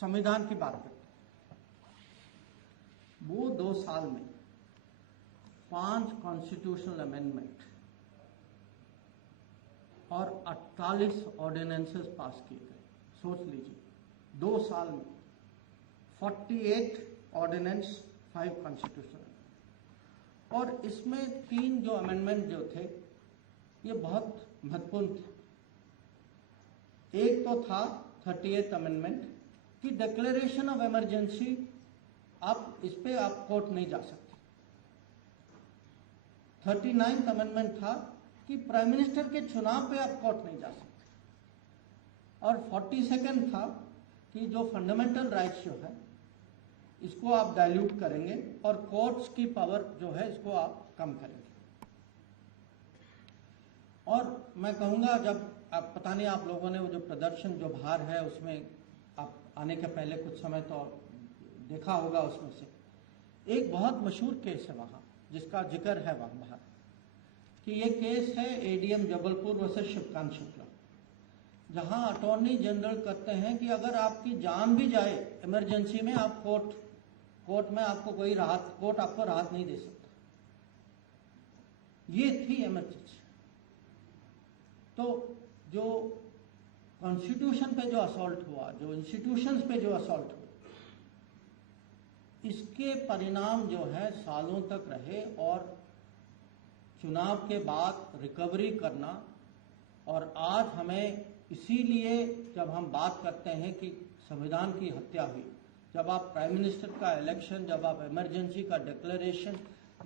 संविधान की बात करते हैं, वो 2 साल में 5 कॉन्स्टिट्यूशनल अमेंडमेंट और 48 ऑर्डिनेंसेस पास किए गए। सोच लीजिए, 2 साल में 48 ऑर्डिनेंस, 5 कॉन्स्टिट्यूशनल, और इसमें 3 जो अमेंडमेंट जो थे ये बहुत महत्वपूर्ण थे। एक तो था 38th अमेंडमेंट कि डिक्लेरेशन ऑफ इमरजेंसी, आप इस पे आप कोर्ट नहीं जा सकते। 39th अमेंडमेंट था कि प्राइम मिनिस्टर के चुनाव पे आप कोर्ट नहीं जा सकते, और 42nd था कि जो फंडामेंटल राइट्स जो है इसको आप डाइल्यूट करेंगे और कोर्ट्स की पावर जो है इसको आप कम करेंगे। और मैं कहूँगा, जब आप पता नहीं आप लोगों ने वो जो प्रदर्शन जो बाहर है उसमें आप आने के पहले कुछ समय तो देखा होगा, उसमें से एक बहुत मशहूर केस है वहाँ जिसका जिक्र है वहाँ बाहर, कि ये केस है एडीएम जबलपुर वर्सेस शिवकांत शुक्ला, जहाँ अटॉर्नी जनरल कहते हैं कि अगर आपकी जान भी जाए इमरजेंसी में, आप कोर्ट में आपको कोई राहत, कोर्ट आपको राहत नहीं दे सकता। ये थी इमरजेंसी। तो जो कॉन्स्टिट्यूशन पे जो असॉल्ट हुआ, जो इंस्टीट्यूशंस पे जो असॉल्ट हुआ, इसके परिणाम जो है सालों तक रहे, और चुनाव के बाद रिकवरी करना, और आज हमें इसीलिए जब हम बात करते हैं कि संविधान की हत्या हुई, जब आप प्राइम मिनिस्टर का इलेक्शन, जब आप इमरजेंसी का डिक्लेरेशन,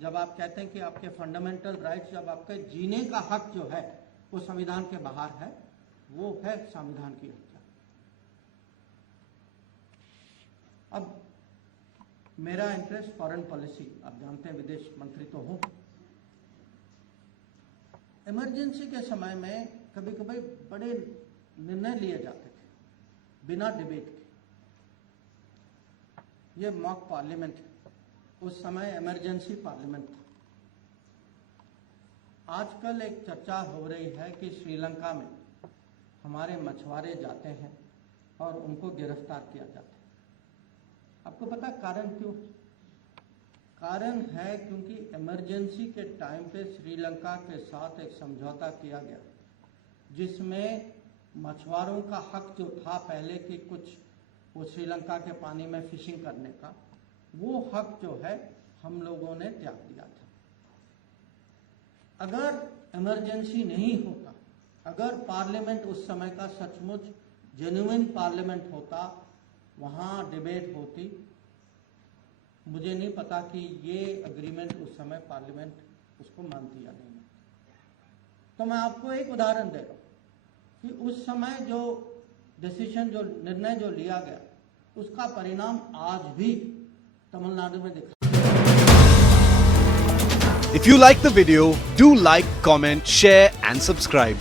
जब आप कहते हैं कि आपके फंडामेंटल राइट्स, जब आपके जीने का हक जो है वो संविधान के बाहर है, वो है संविधान की हत्या। अब मेरा इंटरेस्ट फॉरेन पॉलिसी, आप जानते हैं विदेश मंत्री तो हूं। इमरजेंसी के समय में कभी कभी बड़े निर्णय लिए जाते थे बिना डिबेट के। ये मॉक पार्लियामेंट है, उस समय इमरजेंसी पार्लियामेंट था। आजकल एक चर्चा हो रही है कि श्रीलंका में हमारे मछुआरे जाते हैं और उनको गिरफ्तार किया जाता है। आपको पता कारण क्यों? कारण है क्योंकि इमरजेंसी के टाइम पे श्रीलंका के साथ एक समझौता किया गया जिसमें मछुआरों का हक जो था पहले कि कुछ वो श्रीलंका के पानी में फिशिंग करने का, वो हक जो है हम लोगों ने त्याग दिया था। अगर इमरजेंसी नहीं होता, अगर पार्लियामेंट उस समय का सचमुच जेन्युइन पार्लियामेंट होता, वहाँ डिबेट होती, मुझे नहीं पता कि ये एग्रीमेंट उस समय पार्लियामेंट उसको मानती या नहीं मानती। तो मैं आपको एक उदाहरण दे रहा हूँ कि उस समय जो डिसीजन, जो निर्णय जो लिया गया, उसका परिणाम आज भी तमिलनाडु में दिखा। If you like the video, do like, comment, share and subscribe.